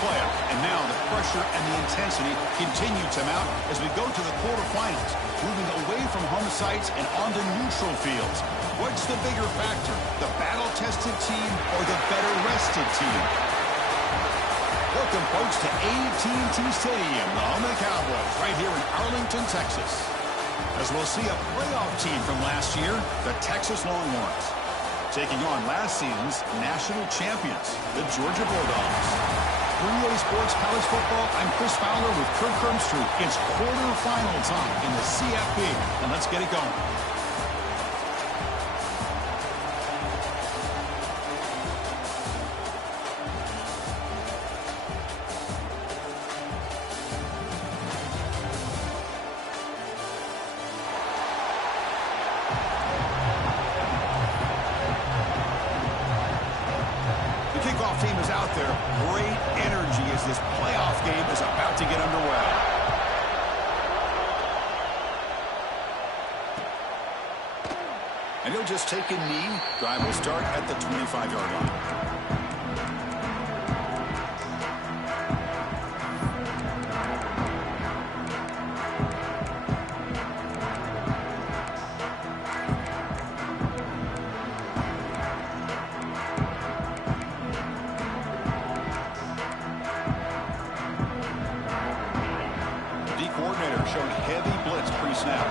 playoff. And now the pressure and the intensity continue to mount as we go to the quarterfinals, moving away from home sites and onto neutral fields. What's the bigger factor, the battle-tested team or the better-rested team? Welcome, folks, to AT&T Stadium, the home of the Cowboys, right here in Arlington, Texas. As we'll see a playoff team from last year, the Texas Longhorns, taking on last season's national champions, the Georgia Bulldogs. 3A Sports College Football, I'm Chris Fowler with Kirk Herbstreit. It's quarterfinal time in the CFP, and let's get it going. Team is out there. Great energy as this playoff game is about to get underway. And he'll just take a knee. Drive will start at the 25-yard line. Coordinator showing heavy blitz pre-snap.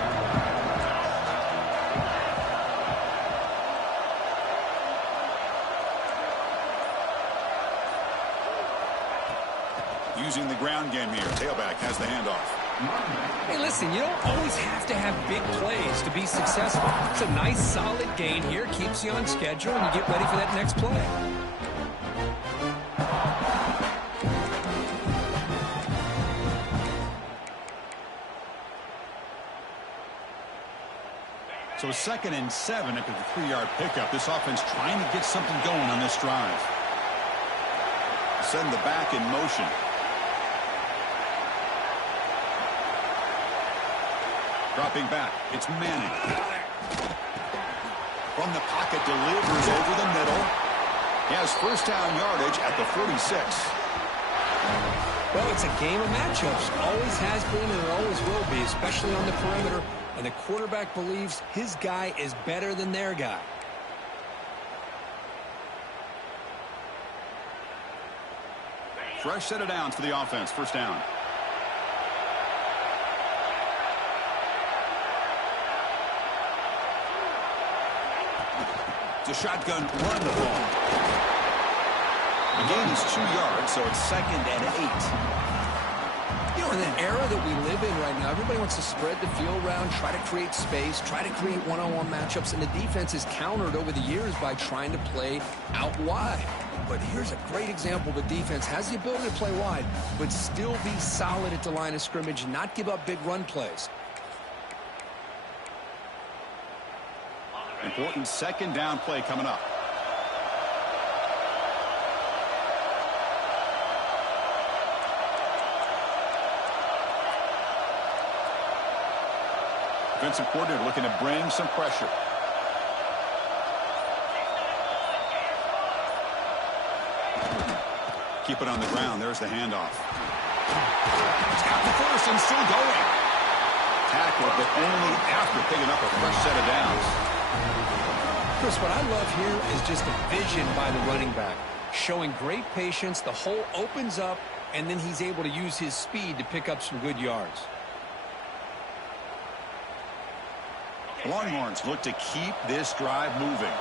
Using the ground game here. Tailback has the handoff. Hey, listen, you don't always have to have big plays to be successful. It's a nice, solid gain here. Keeps you on schedule, and you get ready for that next play. So 2nd and 7 after the 3-yard pickup. This offense trying to get something going on this drive. Send the back in motion. Dropping back. It's Manning. From the pocket, delivers over the middle. He has first down yardage at the 46. Well, it's a game of matchups. Always has been and it always will be, especially on the perimeter. And the quarterback believes his guy is better than their guy. Fresh set of downs for the offense. First down. It's a shotgun run the ball. The gain is 2 yards, so it's 2nd and 8. You know, in the era that we live in right now, everybody wants to spread the field around, try to create space, try to create one-on-one matchups, and the defense is countered over the years by trying to play out wide. But here's a great example. The defense has the ability to play wide, but still be solid at the line of scrimmage, not give up big run plays. Important 2nd down play coming up. Defensive coordinator looking to bring some pressure. Keep it on the ground. There's the handoff. Tap the first and still going. Tackle, but only after picking up a fresh set of downs. Chris, what I love here is just the vision by the running back. Showing great patience. The hole opens up, and then he's able to use his speed to pick up some good yards. The Longhorns look to keep this drive moving.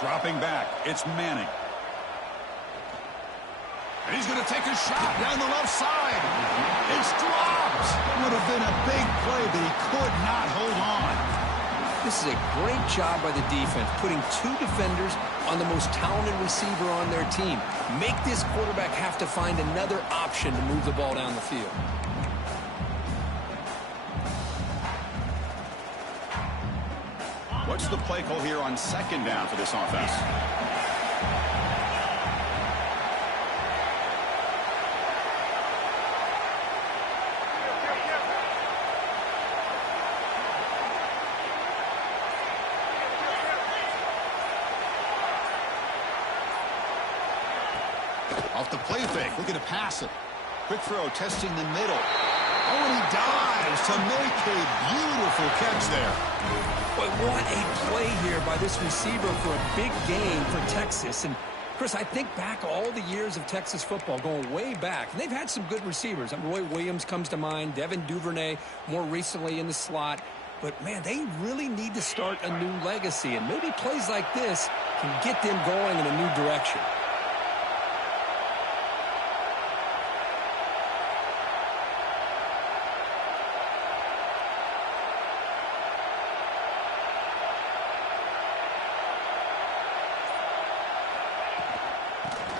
Dropping back, it's Manning. And he's going to take a shot down the left side. It's dropped. Would have been a big play, but he could not hold on. This is a great job by the defense, putting 2 defenders on the most talented receiver on their team. Make this quarterback have to find another option to move the ball down the field. What's the play call here on 2nd down for this offense? Off the play fake, looking to pass it. Quick throw, testing the middle. Oh, and he dives to make a beautiful catch there. But what a play here by this receiver for a big gain for Texas. And Chris, I think back all the years of Texas football, going way back, and they've had some good receivers. Roy Williams comes to mind, Devin Duvernay more recently in the slot. But, man, they really need to start a new legacy, and maybe plays like this can get them going in a new direction.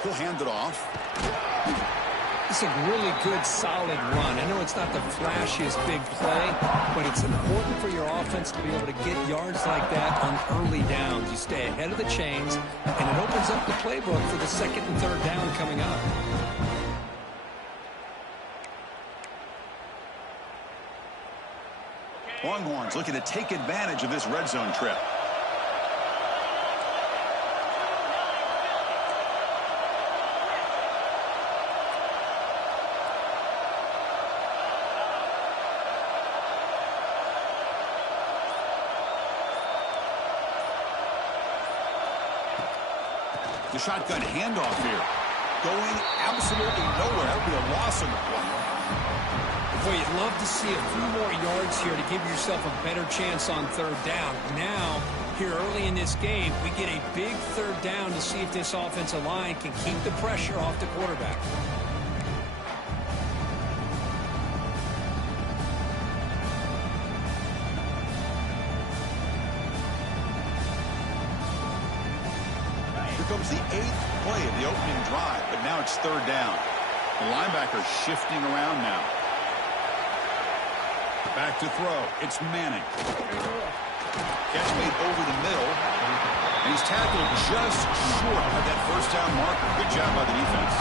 He'll hand it off. It's a really good, solid run. I know it's not the flashiest big play, but it's important for your offense to be able to get yards like that on early downs. You stay ahead of the chains, and it opens up the playbook for the second and third down coming up. Longhorns looking to take advantage of this red zone trip. The shotgun handoff here. Going absolutely nowhere. That would be a loss on the play. Boy, you'd love to see a few more yards here to give yourself a better chance on third down. Now, here early in this game, we get a big third down to see if this offensive line can keep the pressure off the quarterback. Comes the 8th play of the opening drive, but now it's third down. The linebacker shifting around now. Back to throw. It's Manning. Catch made over the middle, and he's tackled just short of that first down marker. Good job by the defense.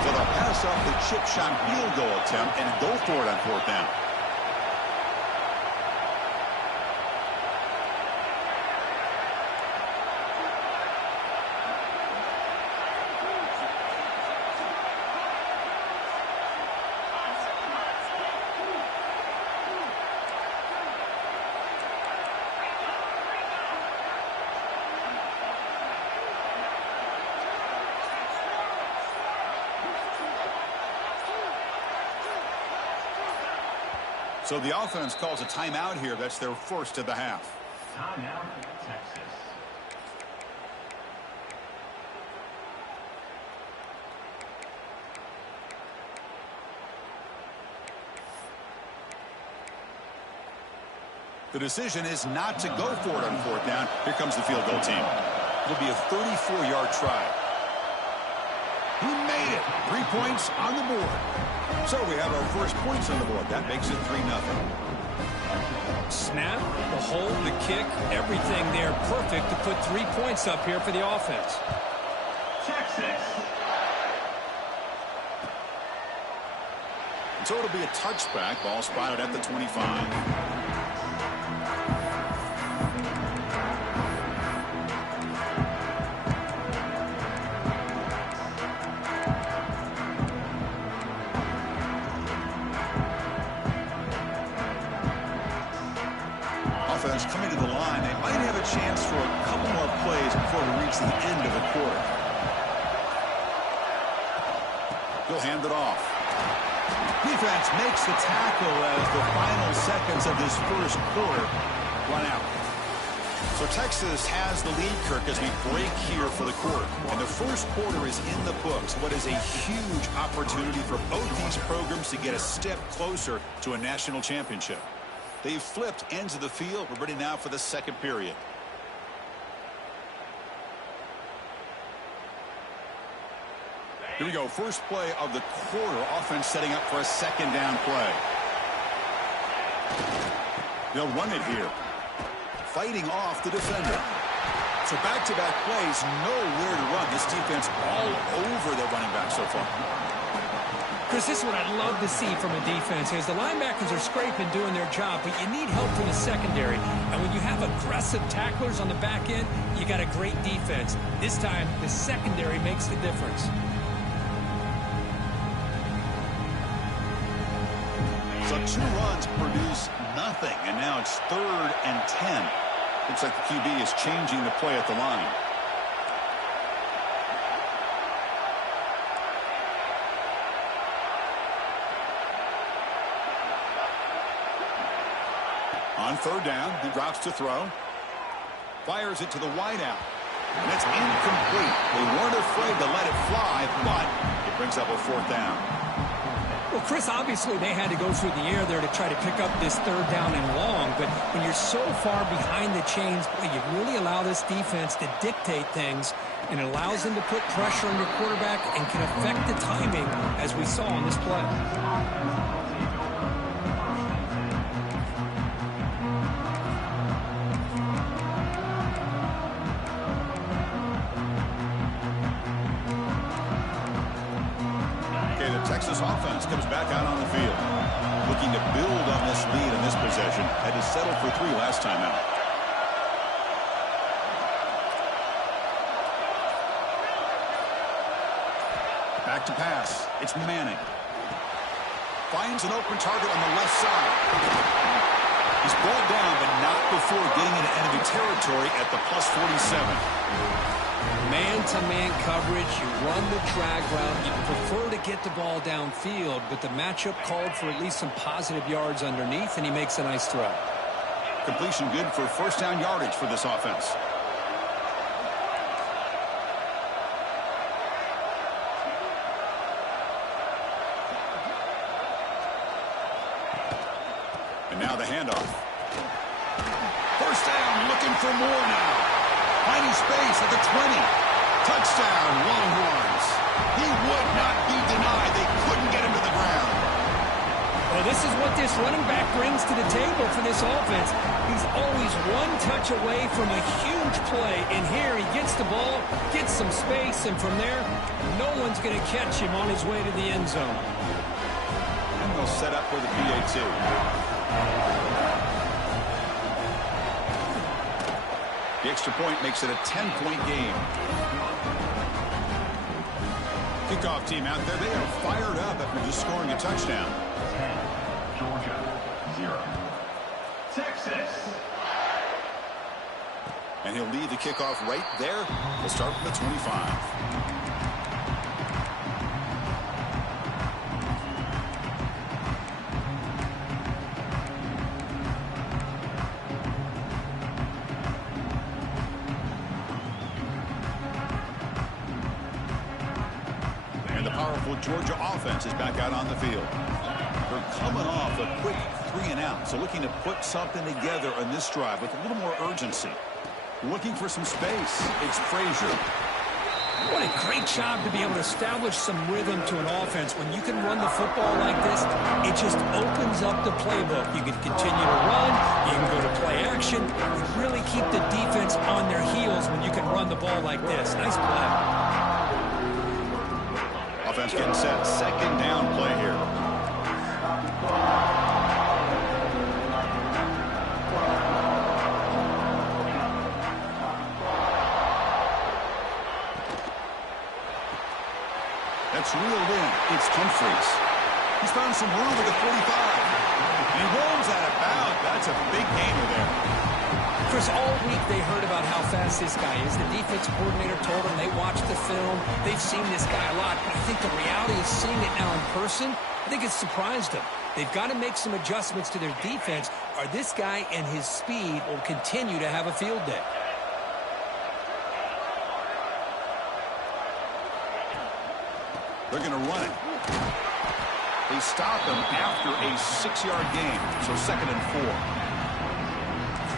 So they'll pass off the chip shot field goal attempt and go for it on fourth down. So the offense calls a timeout here. That's their first of the half. Timeout, Texas. The decision is not to go for it on fourth down. Here comes the field goal team. It'll be a 34-yard try. He made it. 3 points on the board. So we have our first points on the board. That makes it 3-0. Snap, the hold, the kick, everything there perfect to put 3 points up here for the offense. Texas. So it'll be a touchback. Ball spotted at the 25. Coming to the line, they might have a chance for a couple more plays before we reach the end of the quarter. He'll hand it off. Defense makes the tackle as the final seconds of this first quarter run out. So Texas has the lead, Kirk, as we break here for the quarter. And the first quarter is in the books. What is a huge opportunity for both these programs to get a step closer to a national championship. They've flipped ends of the field. We're ready now for the second period. Here we go. First play of the quarter. Offense setting up for a second down play. They'll run it here. Fighting off the defender. So back-to-back plays. Nowhere to run. This defense all over their running back so far. Chris, this is what I'd love to see from a defense is the linebackers are scraping, doing their job, but you need help from the secondary. And when you have aggressive tacklers on the back end, you got a great defense. This time, the secondary makes the difference. 2 runs produce nothing, and now it's 3rd and 10. Looks like the QB is changing the play at the line. On 3rd down, he drops to throw. Fires it to the wideout. And it's incomplete. They weren't afraid to let it fly, but it brings up a 4th down. Well, Chris, obviously they had to go through the air there to try to pick up this 3rd down and long, but when you're so far behind the chains, boy, you really allow this defense to dictate things, and it allows them to put pressure on your quarterback and can affect the timing, as we saw on this play. Texas offense comes back out on the field, looking to build on this lead in this possession. Had to settle for 3 last time out. Back to pass. It's Manning. Finds an open target on the left side. He's brought down, but not before getting into enemy territory at the +47. Man-to-man coverage, you run the drag route, you prefer to get the ball downfield, but the matchup called for at least some positive yards underneath, and he makes a nice throw. Completion good for 1st down yardage for this offense. And now the handoff. 1st down, looking for more now. Finding space at the 20. Touchdown, Longhorns. He would not be denied. They couldn't get him to the ground. Well, this is what this running back brings to the table for this offense. He's always one touch away from a huge play, and here he gets the ball, gets some space, and from there, no one's going to catch him on his way to the end zone. And they'll set up for the PAT. The extra point makes it a 10-point game. Kickoff team out there, they are fired up after just scoring a touchdown. 10, Georgia, 0. Texas. And he'll lead the kickoff right there. We'll start from the 25. Georgia offense is back out on the field. They're coming off a quick 3-and-out, so looking to put something together on this drive with a little more urgency. Looking for some space. It's Frazier. What a great job to be able to establish some rhythm to an offense. When you can run the football like this, it just opens up the playbook. You can continue to run, you can go to play action, you really keep the defense on their heels when you can run the ball like this. Nice play. Offense getting set. 2nd down play here. That's reeled in. It's Humphreys. He's found some room at the 45. And he rolls out of bounds. That's a big gainer there. Chris, all week they heard about how fast this guy is. The defensive coordinator told them they watched the film. They've seen this guy a lot. But I think the reality of seeing it now in person, I think it's surprised them. They've got to make some adjustments to their defense, or this guy and his speed will continue to have a field day. They're going to run it. They stop him after a 6-yard gain, so 2nd and 4.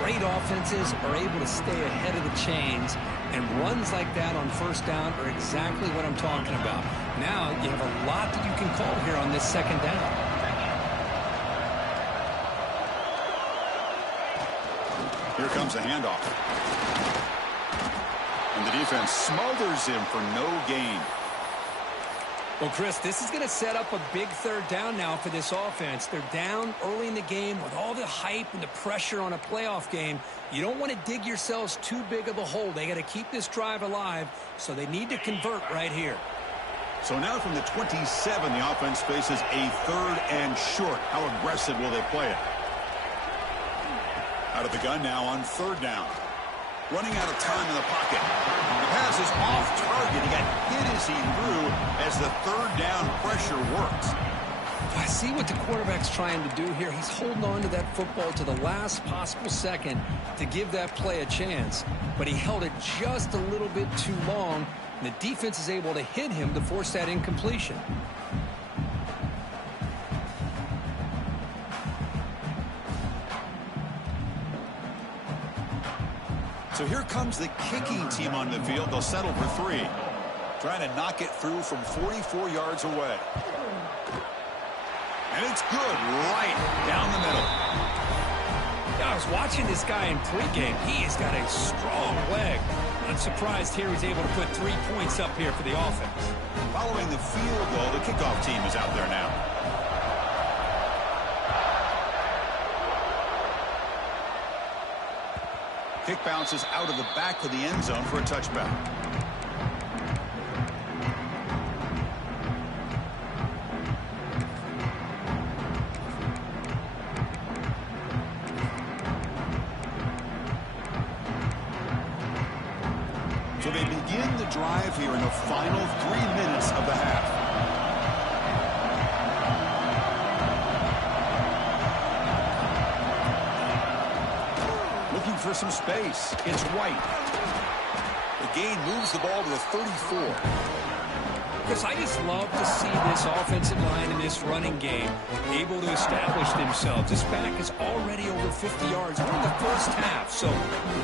Great offenses are able to stay ahead of the chains, and runs like that on 1st down are exactly what I'm talking about. Now you have a lot that you can call here on this 2nd down. Here comes the handoff. And the defense smothers him for no gain. Well, Chris, this is going to set up a big 3rd down now for this offense. They're down early in the game with all the hype and the pressure on a playoff game. You don't want to dig yourselves too big of a hole. They got to keep this drive alive, so they need to convert right here. So now from the 27, the offense faces a 3rd and short. How aggressive will they play it? Out of the gun now on 3rd down. Running out of time in the pocket. The pass is off target. He got hit as he threw as the 3rd down pressure works. I see what the quarterback's trying to do here. He's holding on to that football to the last possible second to give that play a chance. But he held it just a little bit too long, and the defense is able to hit him to force that incompletion. So here comes the kicking team on the field. They'll settle for 3. Trying to knock it through from 44 yards away. And it's good right down the middle. Yeah, I was watching this guy in pregame. He has got a strong leg. Not surprised here he's able to put 3 points up here for the offense. Following the field goal, the kickoff team is out there now. Kick bounces out of the back of the end zone for a touchback. So they begin the drive here in the final 3 minutes of the half. Looking for some space. It's White. The gain moves the ball to the 34. Because I just love to see this offensive line in this running game able to establish themselves. This back is already over 50 yards. We're in the first half, so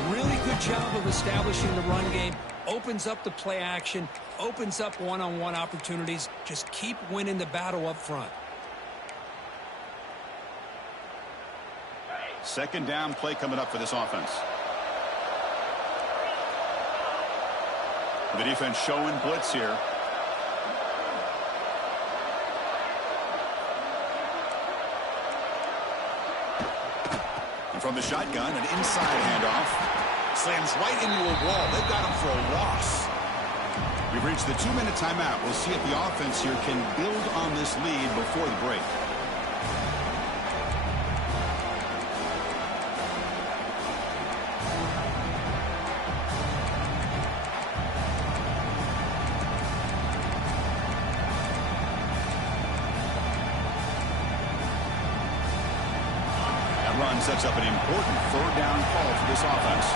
really good job of establishing the run game. Opens up the play action, opens up one-on-one opportunities. Just keep winning the battle up front. 2nd down play coming up for this offense. The defense showing blitz here. And from the shotgun, an inside handoff. Slams right into a wall. They've got him for a loss. We've reached the 2-minute timeout. We'll see if the offense here can build on this lead before the break. That run sets up an important 3rd down call for this offense.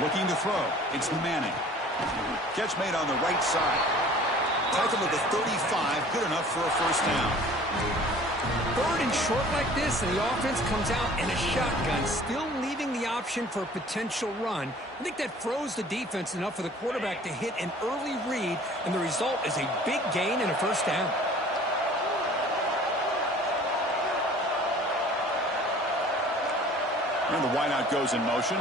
Looking to throw. It's Manning. Catch made on the right side. Tackle at the 35. Good enough for a 1st down. 3rd and short like this, and the offense comes out in a shotgun, still leaving the option for a potential run. I think that froze the defense enough for the quarterback to hit an early read, and the result is a big gain and a 1st down. And the wideout goes in motion.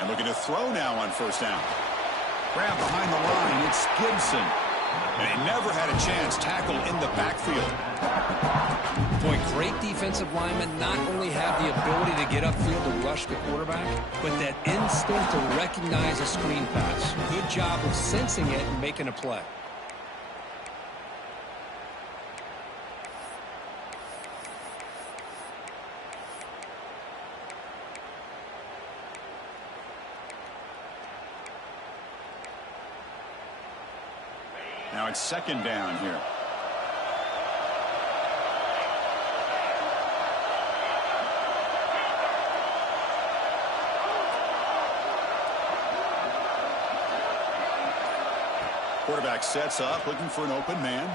And looking to throw now on 1st down. Grab behind the line. It's Gibson. And he never had a chance. Tackle in the backfield. Boy, great defensive linemen not only have the ability to get upfield to rush the quarterback, but that instinct to recognize a screen pass. Good job of sensing it and making a play. Now it's 2nd down here. Quarterback sets up, looking for an open man.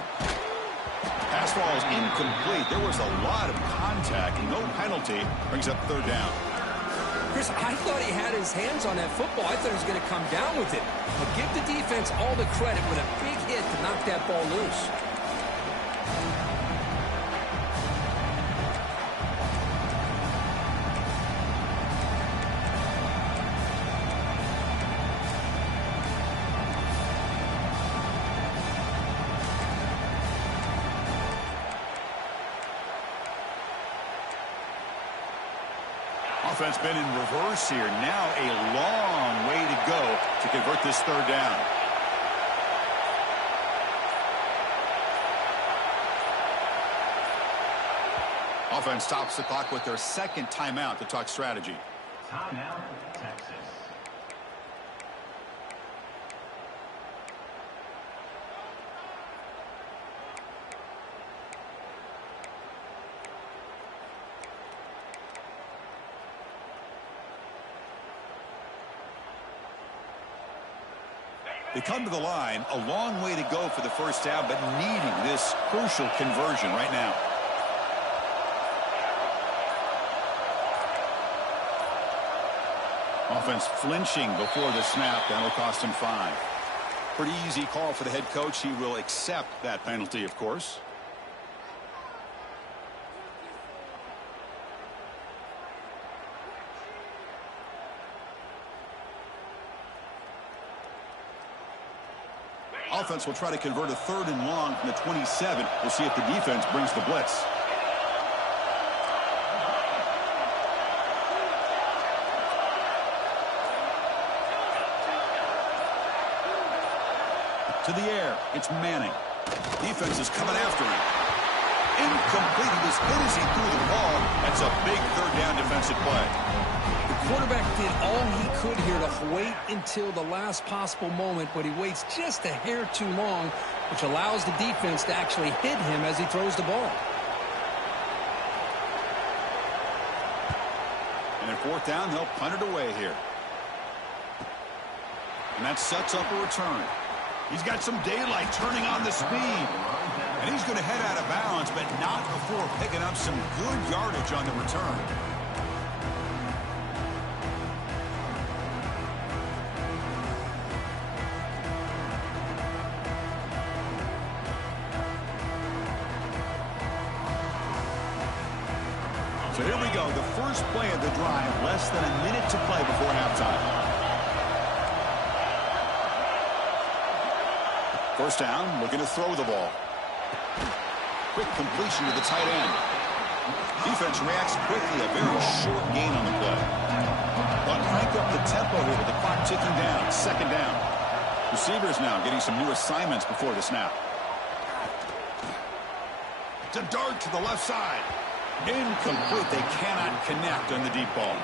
Pass ball is incomplete. There was a lot of contact. No penalty. Brings up 3rd down. Chris, I thought he had his hands on that football. I thought he was going to come down with it. But give the defense all the credit with a big hit to knock that ball loose. Offense been in reverse here. Now a long way to go to convert this third down. Offense stops the clock with their second timeout to talk strategy. Timeout, Texas. They come to the line, a long way to go for the first down, but needing this crucial conversion right now. Offense flinching before the snap. That'll cost him 5. Pretty easy call for the head coach. He will accept that penalty, of course. Offense will try to convert a 3rd and long from the 27. We'll see if the defense brings the blitz. To the air, it's Manning. Defense is coming after him. Incomplete. He was hit as he threw the ball. That's a big 3rd down defensive play. The quarterback did all he could here to wait until the last possible moment, but he waits just a hair too long, which allows the defense to actually hit him as he throws the ball. And at 4th down, they'll punt it away here. And that sets up a return. He's got some daylight turning on the speed. And he's going to head out of bounds, but not before picking up some good yardage on the return. So here we go, the first play of the drive, less than a minute to play before halftime. First down, looking to throw the ball. Quick completion to the tight end. Defense reacts quickly, a very short gain on the play. But crank up the tempo here with the clock ticking down. 2nd down. Receivers now getting some new assignments before the snap. To dart to the left side. Incomplete. They cannot connect on the deep ball.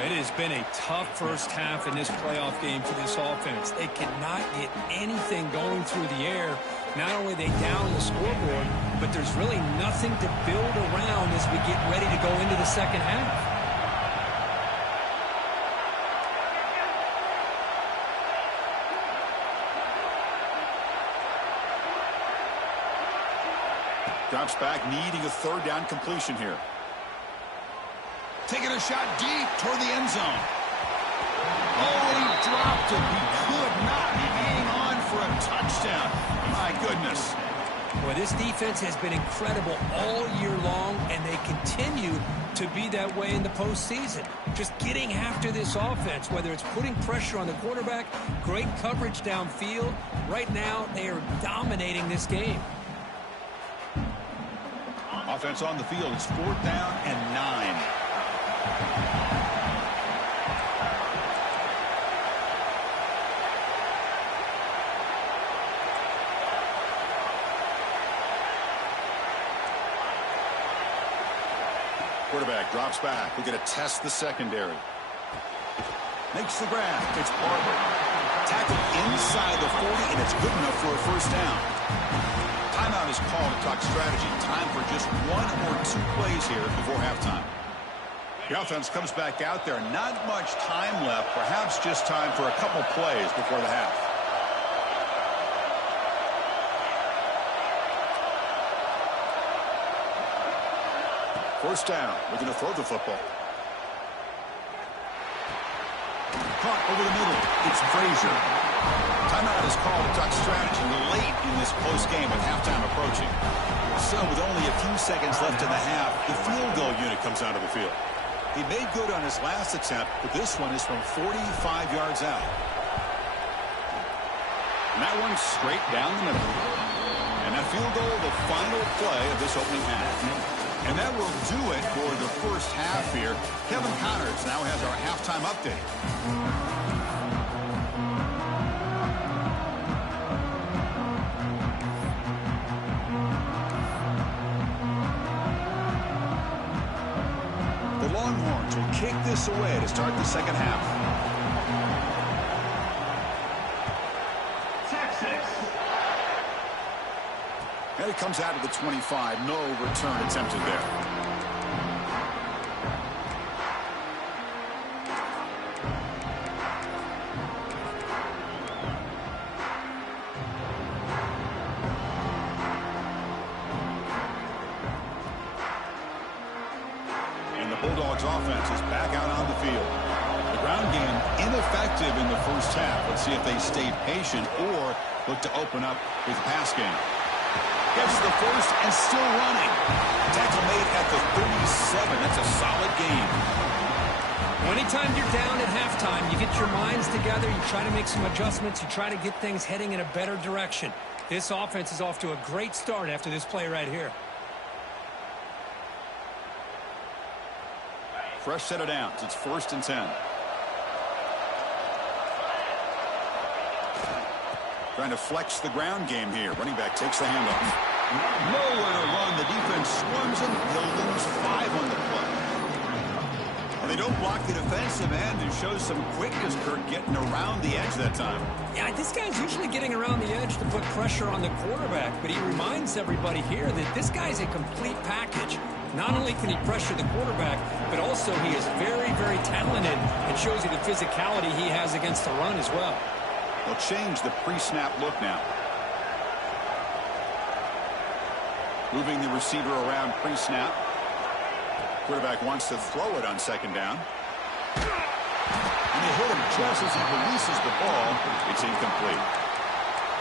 It has been a tough first half in this playoff game for this offense. They cannot get anything going through the air. Not only are they down the scoreboard, but there's really nothing to build around as we get ready to go into the second half. Drops back, needing a 3rd down completion here. Taking a shot deep toward the end zone. Oh, and he dropped it. He could not hang on for a touchdown. My goodness. Boy, this defense has been incredible all year long, and they continue to be that way in the postseason. Just getting after this offense, whether it's putting pressure on the quarterback, great coverage downfield. Right now, they are dominating this game. Offense on the field. It's 4th down and 9. Quarterback drops back. We're going to test the secondary. Makes the grab. It's Barber. Tackled inside the 40, and it's good enough for a first down. Timeout is called to talk strategy. Time for just 1 or 2 plays here before halftime. The offense comes back out there. Not much time left. Perhaps just time for a couple plays before the half. First down. We're going to throw the football. Caught over the middle. It's Frazier. Timeout is called to talk strategy late in this close game with halftime approaching. So with only a few seconds left in the half, the field goal unit comes out of the field. He made good on his last attempt, but this one is from 45 yards out. And that one's straight down the middle. And that field goal, the final play of this opening half. And that will do it for the first half here. Kevin Connors now has our halftime update. The Longhorns will kick this away to start the second half. And it comes out of the 25. No return attempted there. And the Bulldogs offense is back out on the field. The ground game ineffective in the first half. Let's see if they stay patient or look to open up with pass game. Gets the first and still running. Tackle made at the 37. That's a solid game. Anytime you're down at halftime, you get your minds together, you try to make some adjustments, you try to get things heading in a better direction. This offense is off to a great start after this play right here. Fresh set of downs. It's 1st and 10. Trying to flex the ground game here. Running back takes the handoff. Nowhere to run. The defense swarms him. He'll lose 5 on the play. And they don't block the defensive end and shows some quickness, Kurt, getting around the edge that time. Yeah, this guy's usually getting around the edge to put pressure on the quarterback, but he reminds everybody here that this guy's a complete package. Not only can he pressure the quarterback, but also he is very, very talented and shows you the physicality he has against the run as well. They'll change the pre-snap look now. Moving the receiver around pre-snap. Quarterback wants to throw it on 2nd down. And they hit him just as he releases the ball. It's incomplete.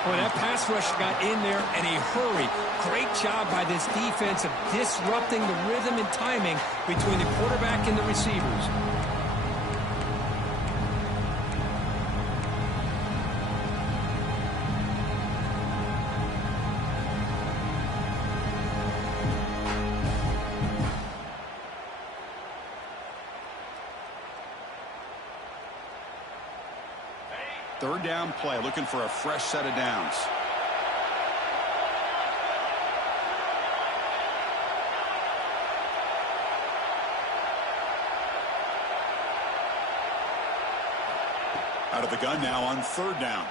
Boy, that pass rush got in there in a hurry. Great job by this defense of disrupting the rhythm and timing between the quarterback and the receivers. Third down play, looking for a fresh set of downs. Out of the gun now on 3rd down.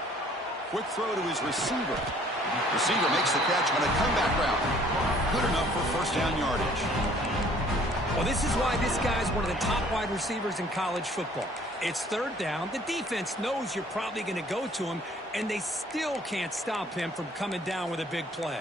Quick throw to his receiver. Receiver makes the catch on a comeback route. Good enough for 1st down yardage. Well, this is why this guy's one of the top wide receivers in college football. It's 3rd down. The defense knows you're probably going to go to him, and they still can't stop him from coming down with a big play.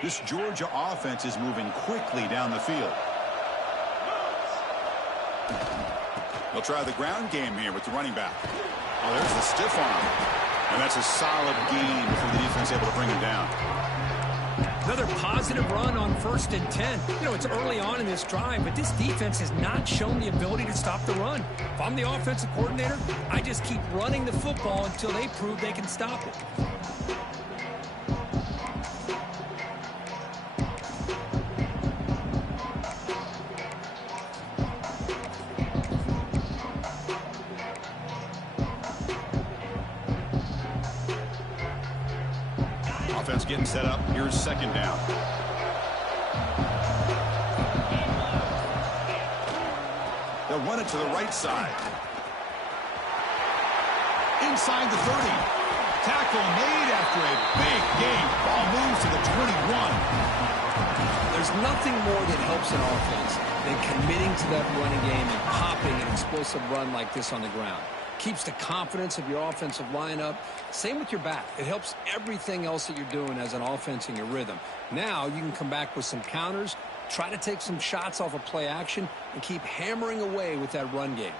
This Georgia offense is moving quickly down the field. They'll try the ground game here with the running back. Oh, there's the stiff arm. And that's a solid gain for the defense able to bring him down. Another positive run on 1st and 10. You know, it's early on in this drive, but this defense has not shown the ability to stop the run. If I'm the offensive coordinator, I just keep running the football until they prove they can stop it. Offense getting set up. Here's 2nd down. They'll run it to the right side. Inside the 30. Tackle made after a big game. Ball moves to the 21. There's nothing more that helps an offense than committing to that running game and popping an explosive run like this on the ground. Keeps the confidence of your offensive lineup. Same with your back. It helps everything else that you're doing as an offense in your rhythm. Now you can come back with some counters, try to take some shots off of play action, and keep hammering away with that run game.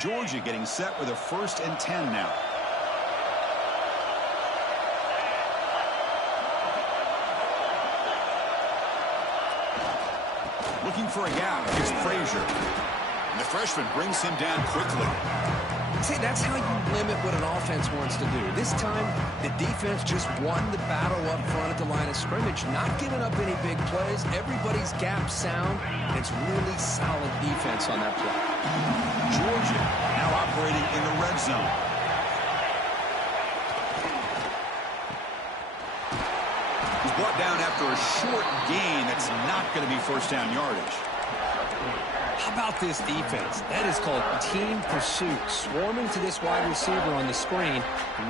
Georgia getting set with a 1st and 10 now. for a gap. It's Frazier. And the freshman brings him down quickly. See, that's how you limit what an offense wants to do. This time, the defense just won the battle up front at the line of scrimmage, not giving up any big plays. Everybody's gap sound, and it's really solid defense on that play. Georgia now operating in the red zone. He's brought down after a short gain. That's not going to be first down yardage. How about this defense? That is called team pursuit. Swarming to this wide receiver on the screen,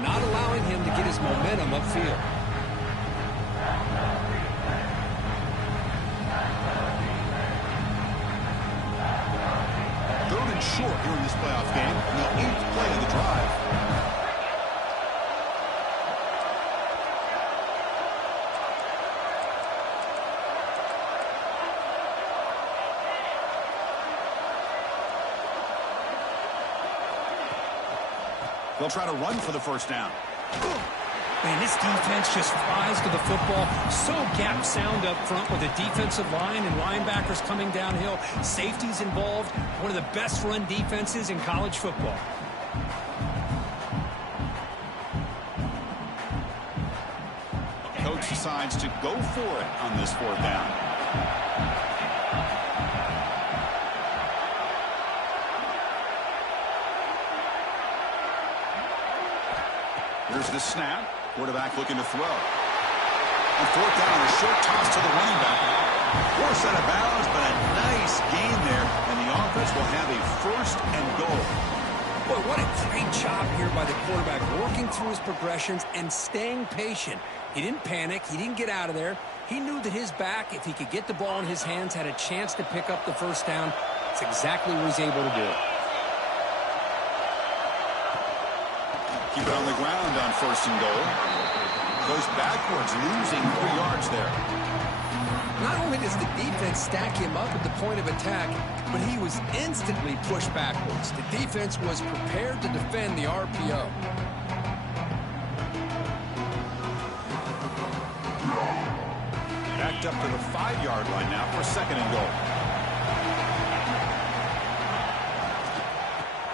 not allowing him to get his momentum upfield. Third and short here in this playoff game, and the 8th play of the drive. They'll try to run for the first down. Man, this defense just flies to the football. So gap sound up front with a defensive line and linebackers coming downhill. Safeties involved. One of the best run defenses in college football. Coach decides to go for it on this 4th down. Here's the snap. Quarterback looking to throw. On 4th down, a short toss to the running back. Forced out of bounds, but a nice gain there, and the offense will have a 1st and goal. Boy, what a great job here by the quarterback, working through his progressions and staying patient. He didn't panic. He didn't get out of there. He knew that his back, if he could get the ball in his hands, had a chance to pick up the first down. It's exactly what he's able to do. Keep it on the ground on 1st and goal. Goes backwards, losing 3 yards there. Not only does the defense stack him up at the point of attack, but he was instantly pushed backwards. The defense was prepared to defend the RPO. Backed up to the 5-yard line now for 2nd and goal.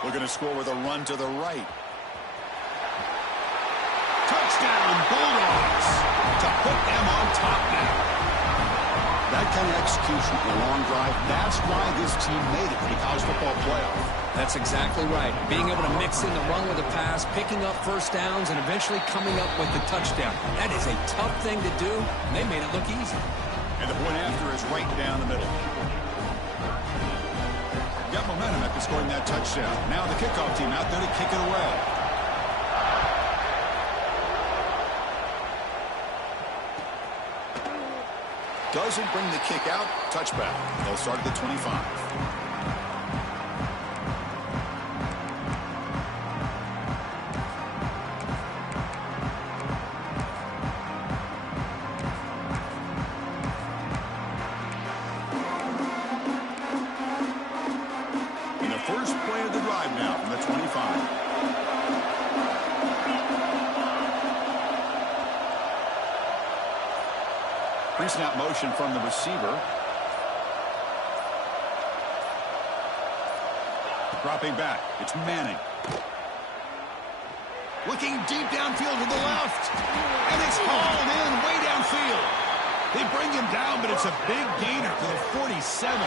Looking to score with a run to the right. Touchdown, Bulldogs, to put them on top now. That kind of execution in a long drive, that's why this team made it for the college football playoff. That's exactly right. Being able to mix in the run with the pass, picking up first downs, and eventually coming up with the touchdown. That is a tough thing to do, and they made it look easy. And the point after is right down the middle. Got momentum after scoring that touchdown. Now the kickoff team out there to kick it away. Doesn't bring the kick out. Touchback. They'll start at the 25. And the first play of the drive now from the 25. Pre-snap motion from the receiver. Dropping back. It's Manning. Looking deep downfield to the left. And it's hauled in way downfield. They bring him down, but it's a big gainer to the 47.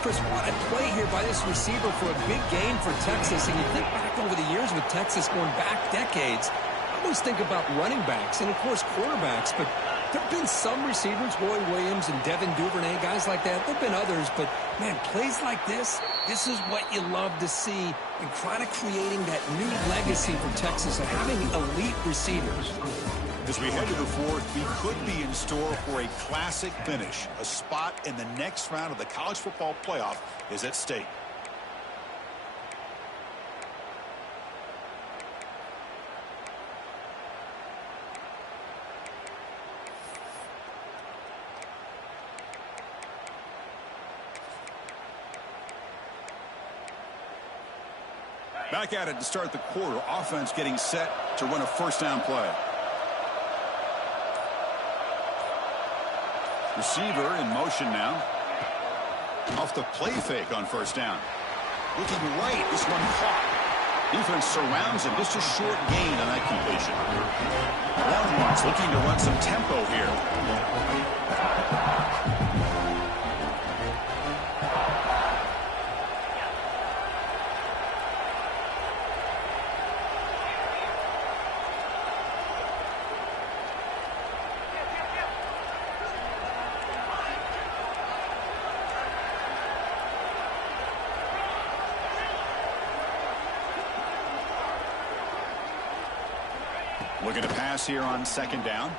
Chris, what a play here by this receiver for a big gain for Texas. And you think back over the years with Texas going back decades, I always think about running backs and, of course, quarterbacks, but there have been some receivers, Roy Williams and Devin Duvernay, guys like that. There have been others, but, man, plays like this is what you love to see and kind of creating that new legacy for Texas of having elite receivers. As we head to the 4th, we could be in store for a classic finish. A spot in the next round of the college football playoff is at stake. Back at it to start the quarter. Offense getting set to run a first down play. Receiver in motion now. Off the play fake on first down. Looking right, this one caught. Defense surrounds him, just a short gain on that completion. Longhorns looking to run some tempo here. Looking to pass here on second down.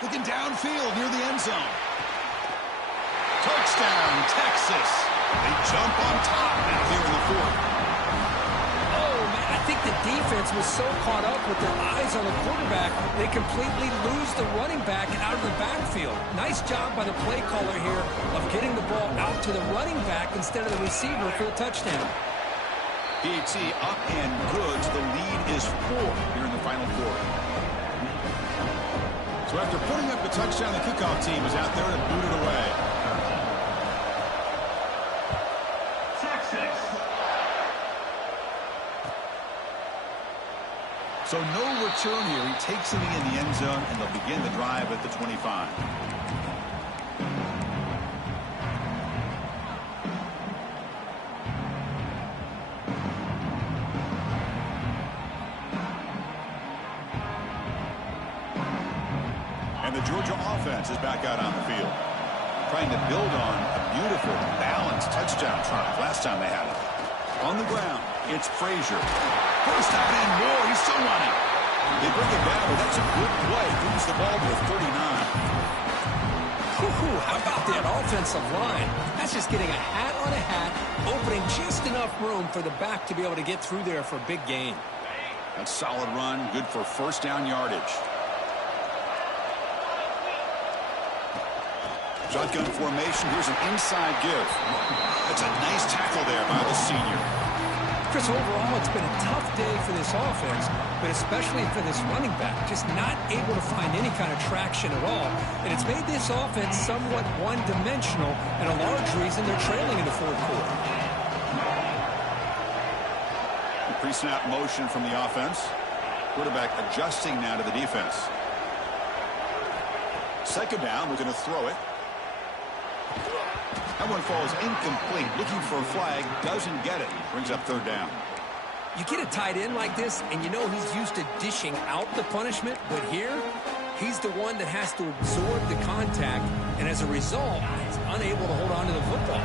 Looking downfield near the end zone. Touchdown, Texas. They jump on top now here in the fourth. Oh, man, I think the defense was so caught up with their eyes on the quarterback, they completely lose the running back out of the backfield. Nice job by the play caller here of getting the ball out to the running back instead of the receiver for the touchdown. PAT up and good. The lead is 4 here in the final quarter. So after putting up the touchdown, the kickoff team is out there to boot it away. Texas. So no return here. He takes it in the end zone, and they'll begin the drive at the 25. The Georgia offense is back out on the field, trying to build on a beautiful, balanced touchdown drive last time they had it. On the ground, it's Frazier. First down and more. He's still running. They bring it down, but that's a good play. Moves the ball to the 39. How about that offensive line? That's just getting a hat on a hat, opening just enough room for the back to be able to get through there for a big gain. That's solid run, good for first down yardage. Shotgun formation. Here's an inside give. That's a nice tackle there by the senior. Chris, overall, it's been a tough day for this offense, but especially for this running back, just not able to find any kind of traction at all. And it's made this offense somewhat one-dimensional, and a large reason they're trailing in the fourth quarter. Pre-snap motion from the offense. Quarterback adjusting now to the defense. Second down, we're going to throw it. That one falls incomplete. Looking for a flag. Doesn't get it. Brings up third down. You get a tight end like this, and you know he's used to dishing out the punishment, but here, he's the one that has to absorb the contact, and as a result, he's unable to hold on to the football.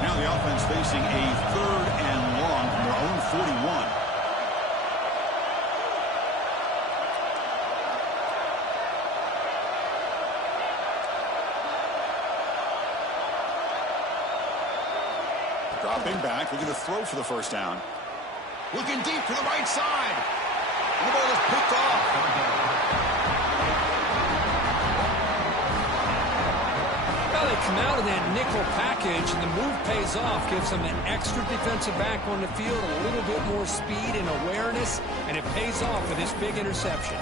Now the offense facing a third and long from their own 41. Dropping back, looking to throw for the first down. Looking deep to the right side. And the ball is picked off. Well, they come out of that nickel package, and the move pays off. Gives them an extra defensive back on the field, a little bit more speed and awareness, and it pays off with this big interception.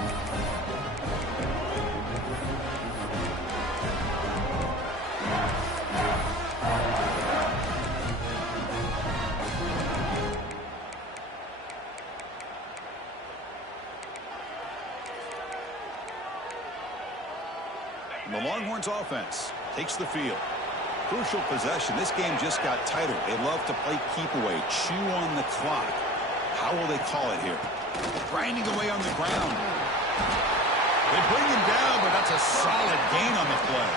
The Longhorns offense takes the field. Crucial possession. This game just got tighter. They love to play keep away, chew on the clock. How will they call it here? Grinding away on the ground. They bring him down, but that's a solid gain on the play.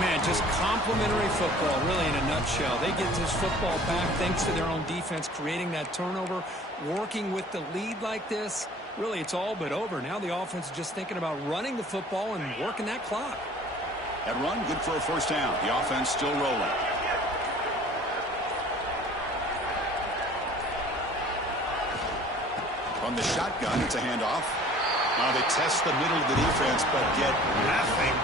Man, just complimentary football, really, in a nutshell. They get this football back thanks to their own defense, creating that turnover, working with the lead like this. Really, it's all but over. Now the offense is just thinking about running the football and working that clock. That run, good for a first down. The offense still rolling. From the shotgun, it's a handoff. Now they test the middle of the defense, but get nothing.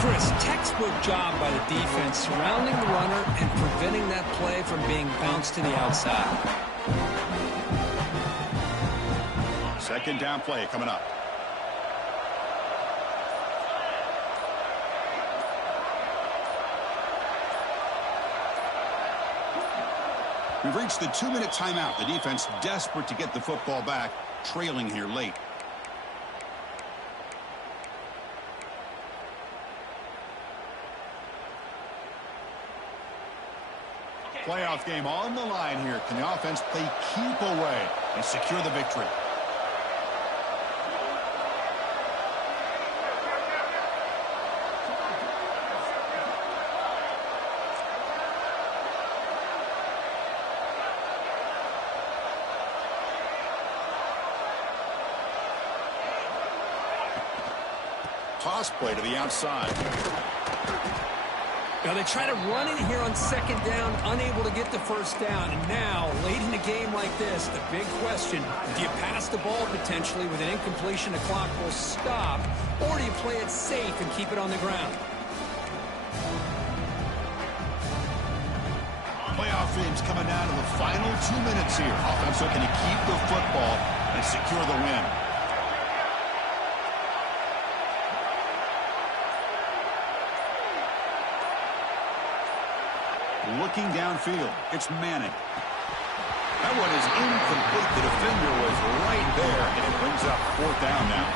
Chris, textbook job by the defense, surrounding the runner and preventing that play from being bounced to the outside. Second down play coming up. We've reached the 2-minute timeout. The defense desperate to get the football back, trailing here late. Playoff game on the line here. Can the offense play keep away and secure the victory? Toss play to the outside. Now they try to run it here on second down, unable to get the first down. And now, late in a game like this, the big question, do you pass the ball potentially with an incompletion, the clock will stop, or do you play it safe and keep it on the ground? Playoff games coming down to the final 2 minutes here. Offense looking to keep the football and secure the win. Looking downfield, it's Manning. That one is incomplete. The defender was right there, and it brings up 4th down now.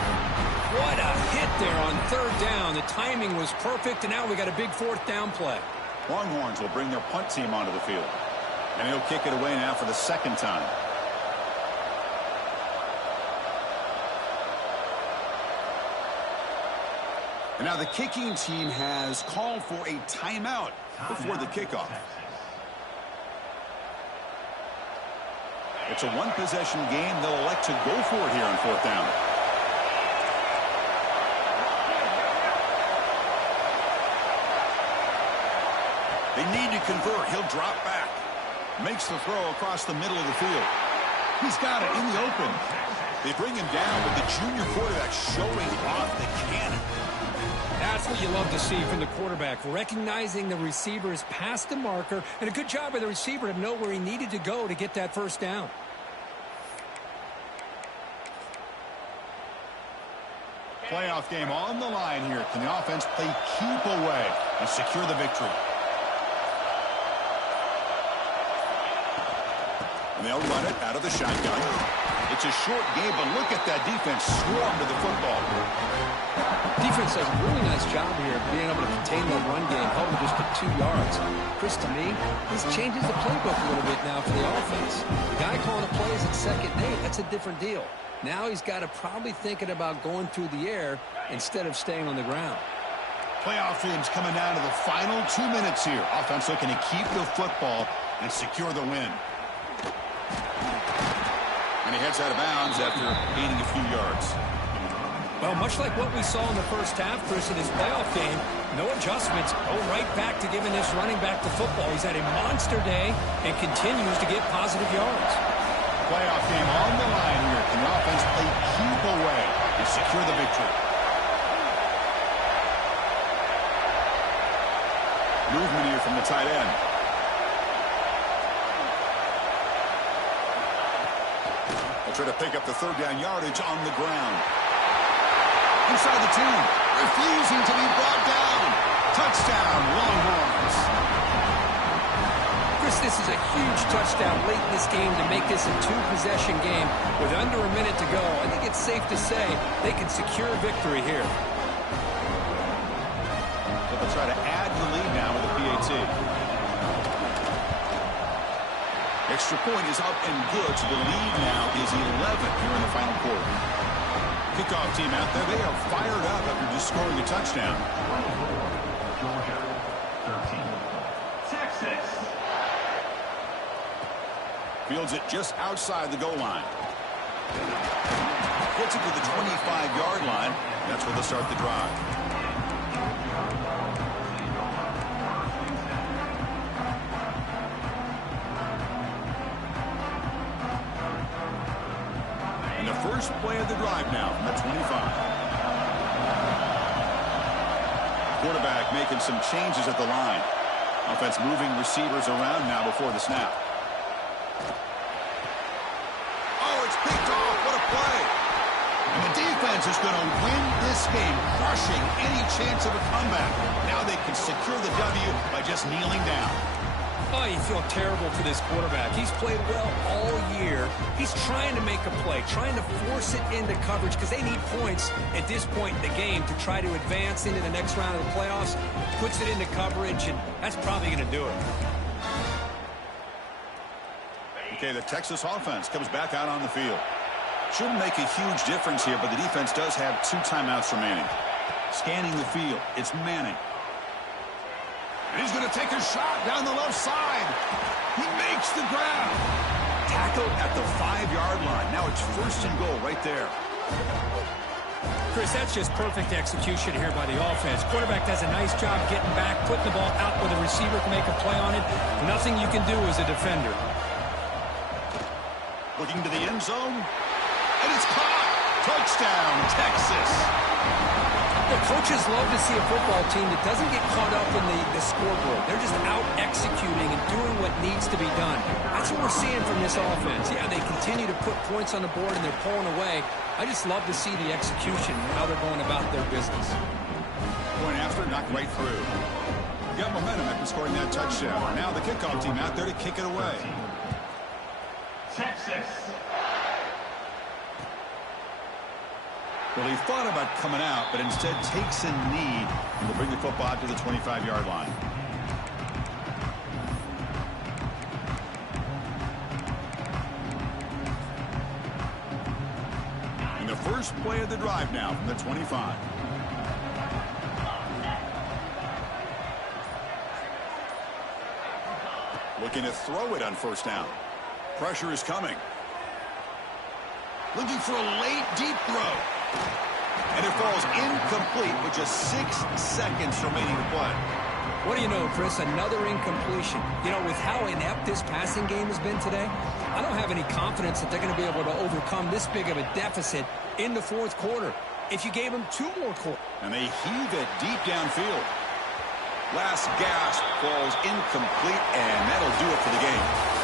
What a hit there on 3rd down. The timing was perfect, and now we got a big 4th down play. Longhorns will bring their punt team onto the field. And he'll kick it away now for the 2nd time. And now the kicking team has called for a timeout before the kickoff. It's a one-possession game. They'll elect to go for it here on 4th down. They need to convert. He'll drop back. Makes the throw across the middle of the field. He's got it in the open. They bring him down with the junior quarterback showing off the cannon. That's what you love to see from the quarterback, recognizing the receiver is past the marker, and a good job by the receiver to know where he needed to go to get that first down. Playoff game on the line here. Can the offense play keep away and secure the victory? And they'll run it out of the shotgun. It's a short game, but look at that defense swarm to the football. Defense does a really nice job here being able to contain the run game, held him just to 2 yards. Chris, to me, this changes the playbook a little bit now for the offense. The guy calling the plays at 2nd and 8, that's a different deal. Now he's got to probably thinking about going through the air instead of staying on the ground. Playoff games coming down to the final 2 minutes here. Offense looking to keep the football and secure the win. And he heads out of bounds after gaining a few yards. Well, much like what we saw in the first half, Chris, in his playoff game, no adjustments. Go right back to giving this running back the football. He's had a monster day and continues to get positive yards. Playoff game on the line here. Can the offense play keep away and secure the victory? Movement here from the tight end. They'll try to pick up the 3rd down yardage on the ground. Inside the 10, refusing to be brought down. Touchdown, Longhorns. Chris, this is a huge touchdown late in this game to make this a 2-possession game with under a minute to go. I think it's safe to say they can secure victory here. They'll try to add to the lead now with a PAT. Extra point is up and good, so the lead now is 11 here in the final quarter. Kickoff team out there. They are fired up after just scoring a touchdown. Georgia, 13. Texas. Fields it just outside the goal line. Gets it to the 25-yard line. That's where they'll start the drive. And the first play of the drive now from the 25. Quarterback making some changes at the line. Offense moving receivers around now before the snap. Oh, it's picked off. What a play. And the defense is going to win this game, crushing any chance of a comeback. Now they can secure the W by just kneeling down. Oh, you feel terrible for this quarterback. He's played well all year. He's trying to make a play, trying to force it into coverage because they need points at this point in the game to try to advance into the next round of the playoffs. Puts it into coverage, and that's probably going to do it. Okay, the Texas offense comes back out on the field. Shouldn't make a huge difference here, but the defense does have 2 timeouts remaining. Scanning the field, it's Manning. And he's going to take a shot down the left side. He makes the grab. Tackled at the 5-yard line. Now it's 1st and goal right there. Chris, that's just perfect execution here by the offense. Quarterback does a nice job getting back, putting the ball out where the receiver can make a play on it. Nothing you can do as a defender. Looking to the end zone. And it's caught. Touchdown, Texas. The coaches love to see a football team that doesn't get caught up in the scoreboard. They're just out executing and doing what needs to be done. That's what we're seeing from this offense. Yeah, they continue to put points on the board and they're pulling away. I just love to see the execution and how they're going about their business. Point after, knocked right through. Got momentum after scoring that touchdown. Now the kickoff team out there to kick it away. Texas. Well, he thought about coming out, but instead takes a knee and will bring the football out to the 25-yard line. And the first play of the drive now from the 25. Looking to throw it on 1st down. Pressure is coming. Looking for a late, deep throw. And it falls incomplete with just 6 seconds remaining to play. What do you know, Chris? Another incompletion. You know, with how inept this passing game has been today, I don't have any confidence that they're going to be able to overcome this big of a deficit in the 4th quarter. If you gave them 2 more quarters. And they heave it deep downfield. Last gasp falls incomplete, and that'll do it for the game.